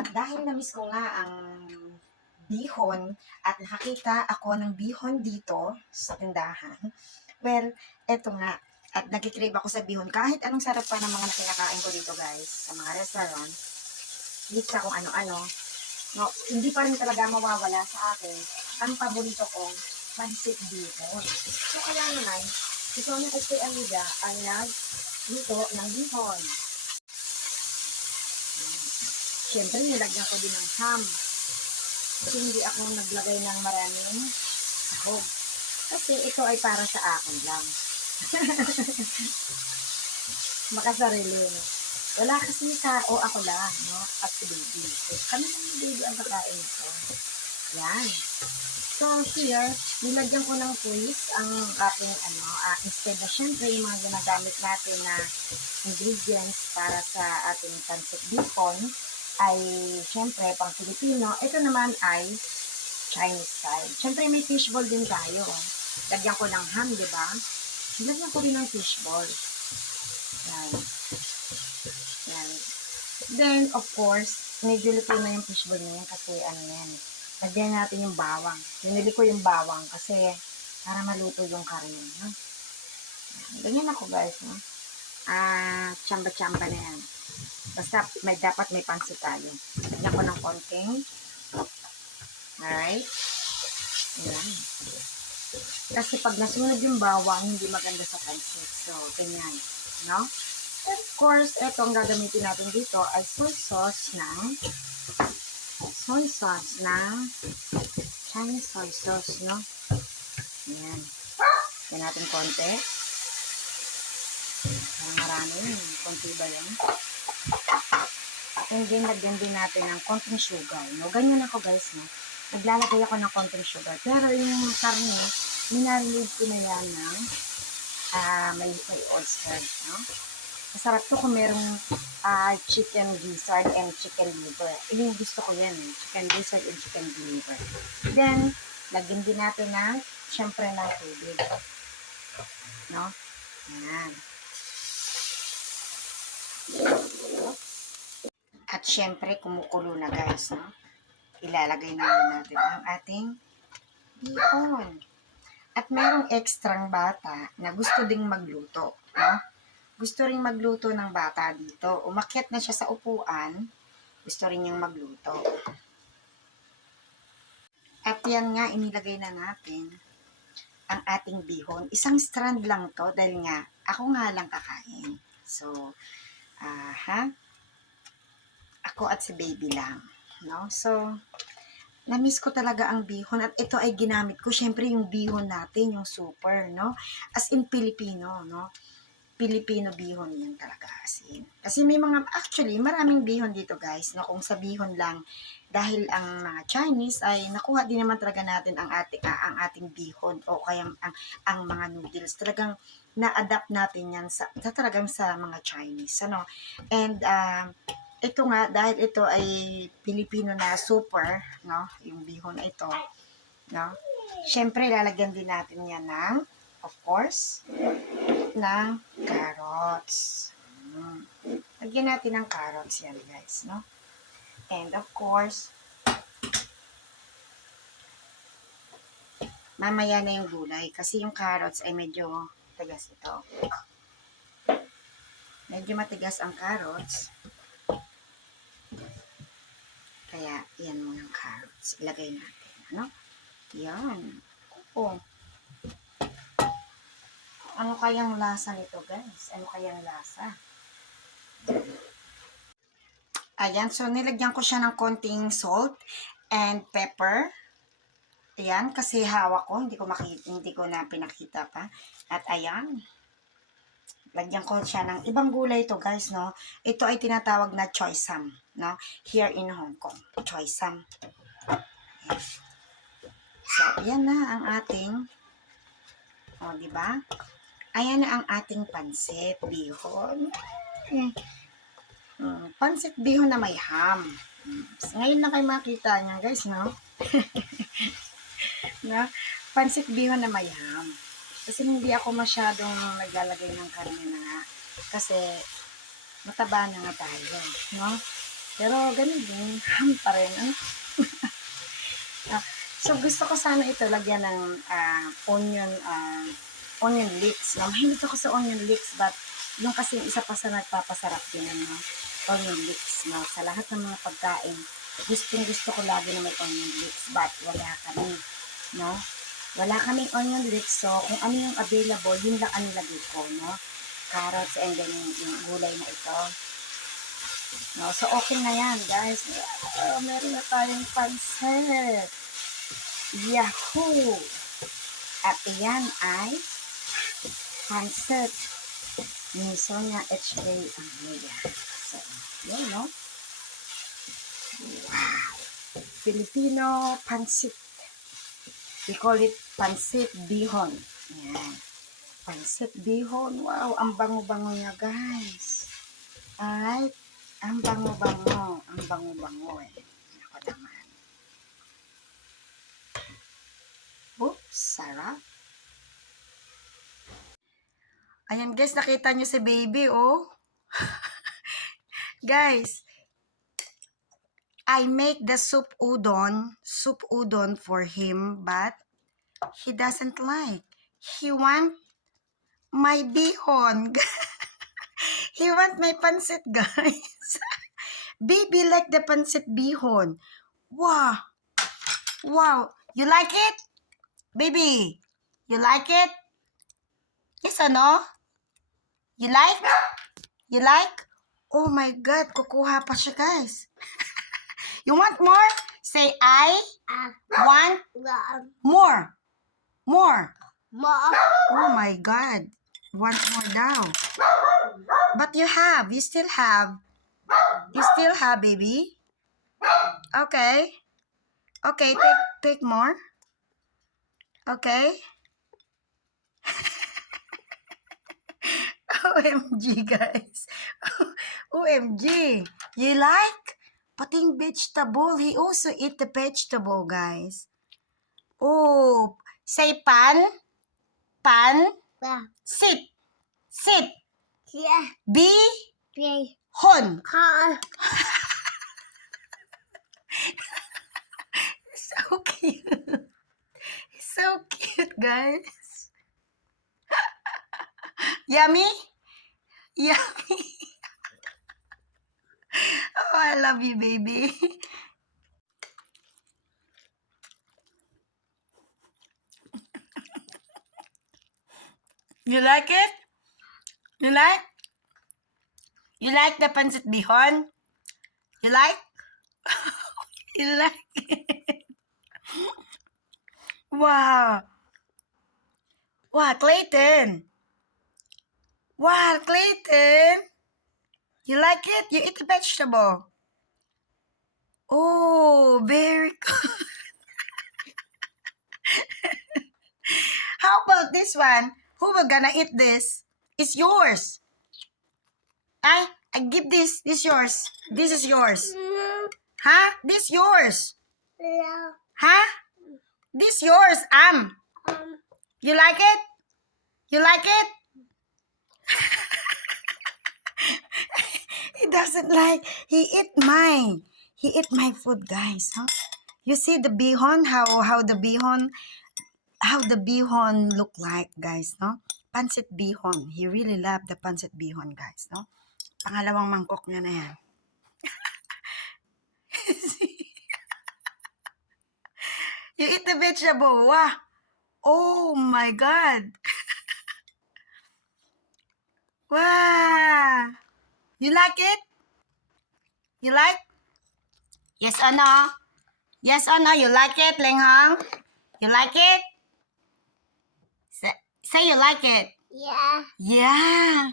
At dahil na-miss ko nga ang bihon at nakakita ako ng bihon dito sa tindahan, well, eto nga, at nagkikrave ako sa bihon. Kahit anong sarap pa ng mga kinakain ko dito guys, sa mga restaurant, pizza kung ano-ano, no, hindi pa rin talaga mawawala sa akin ang paborito kong pancit bihon. So kaya naman, ito na kay Amiga ang nagluto ng bihon. Siyempre, nilagyan ko din ng ham. Kasi hindi ako naglagay ng maraming sahog. Kasi ito ay para sa akin lang. Makasarili, no? Wala kasi o ako lang, no? At si baby. So, kami lang ni baby ang kakain ito. Yan. So, here, nilagyan ko ng twist ang aking, instead na syempre yung mga ginagamit natin na ingredients para sa ating pancit bihon, ay syempre pang Filipino. Ito naman ay Chinese style. Syempre may fishball din tayo. Lagyan ko ng ham, di ba? Lagyan ko rin ng fishball. Yan. Yan. Then, of course, medyo luto na yung fishball na yan kasi ano yan. Lagyan natin yung bawang. Pinili ko yung bawang kasi para maluto yung karne. No? Ganyan ako guys. No? Chamba-chamba na yan. Basta dapat may pansit tayo. Lagyan ko ng konting. Alright. Ayan. Kasi pag nasunod yung bawang, hindi maganda sa pansit. So, ganyan. No? And of course, ito ang gagamitin natin dito ay soy sauce ng Chinese soy sauce, no? Ayan. Yan natin konti. Parang marami yun. Konti ba yun? And then, lagyan din natin ng konting sugar. No? Ganyan ako guys, no? Naglalagay ako ng konting sugar. Pero yung karne, minarinade ko na yan ng may oyster. No? Masarap to kung merong chicken gizzard and chicken liver. Yung gusto ko yan, chicken gizzard and chicken liver. Then, lagyan din natin ng, syempre, ng tubig. No? Yan. At syempre, kumukulo na guys, no? Ilalagay na natin ang ating bihon. At merong ekstrang bata na gusto ding magluto, no? Gusto ring magluto ng bata dito. Umakyat na siya sa upuan, gusto rin niyang magluto. At yan nga, inilagay na natin ang ating bihon. Isang strand lang to dahil nga, ako nga lang kakain. So, ako at si baby lang. No? So, na-miss ko talaga ang bihon at ito ay ginamit ko. Syempre yung bihon natin, yung super, no? As in Filipino, no? Filipino bihon yan talaga as in. Kasi may mga, actually, maraming bihon dito guys, no? Kung sa bihon lang, dahil ang mga Chinese ay nakuha din naman talaga natin ang ating bihon o kaya ang mga noodles. Talagang na-adapt natin yan talagang sa mga Chinese, ano? And, ito nga, dahil ito ay Filipino na super, no? Yung bihon na ito, no? Siyempre, lalagyan din natin yan ng, of course, ng carrots. Lagyan natin ng carrots yan, guys, no? And of course, mamaya na yung gulay kasi yung carrots ay medyo tigas ito. Medyo matigas ang carrots. Kaya, yan mo yung carrots. Ilagay natin. Ano? Yan. Oo. Ano kayang lasa nito, guys? Ano kayang lasa? Ayan. So, nilagyan ko siya ng konting salt and pepper. Ayan. Kasi hawak ko. Hindi ko na pinakita pa. At ayan. Lagyan ko siya ng ibang gulay ito, guys, no? Ito ay tinatawag na choy sam, no? Here in Hong Kong. Choy sam. So, yan na ang ating, di ba? Ayan na ang ating pansit bihon. Pansit bihon na may ham. Ngayon na kayo makita niya, guys, no? No? Pansit bihon na may ham. Kasi hindi ako masyadong naglalagay ng karne na nga. Kasi mataba na nga tayo, no? Pero ganun din, ham pa rin. Ano? So, gusto ko sana ito lagyan ng onion leeks. No? Mahilig ako sa onion leeks, but yung kasi isa pa sa nagpapasarap din no? Onion leeks. No? Sa lahat ng mga pagkain, gusto ko lagi na may onion leeks, but wala kami. No? Wala kaming onion leeks, so kung ano yung available, yun lang ang nilagay ko. No? Carrots and then yung gulay na ito. No? So, okay na yan, guys. Meron na tayong pancit. Yahoo! At iyan ay pancit ni Sonia H.A. Amelia. So, yun, no? Wow! Filipino pancit. We call it pancit bihon. Yan. Pancit bihon. Wow, ang bango-bango niya, guys. Alright? Ang bango-bango. Ang bango-bango eh. Ako naman. Oops, sarap. Ayan guys, nakita nyo si baby, oh. Guys, I make the soup udon for him, but he doesn't like. He want my bihon. He want my pancit, guys. Baby like the pancit bihon. Wow. Wow. You like it? Baby, you like it? Yes or no? You like? You like? Oh my God, kukuha pa siya, guys. You want more? Say, I want more. More. Oh my God. Want more daw. But you still have. You still have, baby. Okay. Okay, take more. Okay. OMG, guys. OMG. You like? Pating vegetable. He also eat the vegetable, guys. Oh, say pan. Pan. Sit. Sit. Hon. So cute. So cute, guys. Yummy? Yummy. Oh, I love you, baby. You like it? You like? You like the pancit bihon? You like? You like it? Wow. Wow, Clayton. Wow, Clayton. You like it? You eat the vegetable. Oh, very good. How about this one? Who will gonna eat this? It's yours. I give this. This yours. This is yours. Huh? This yours. Huh? This yours. You like it? You like it? He doesn't like. He eat mine. He eat my food, guys. Huh? You see the bihon? How the bihon look like, guys, no? Pancit bihon. He really love the pancit bihon, guys, no? Pangalawang mangkok niya na yan. You eat the vegetable. Wow. Oh my God. Wow. You like it? You like? Yes or no? Yes or no? You like it, Ling Hong? You like it? Say you like it. Yeah. Yeah.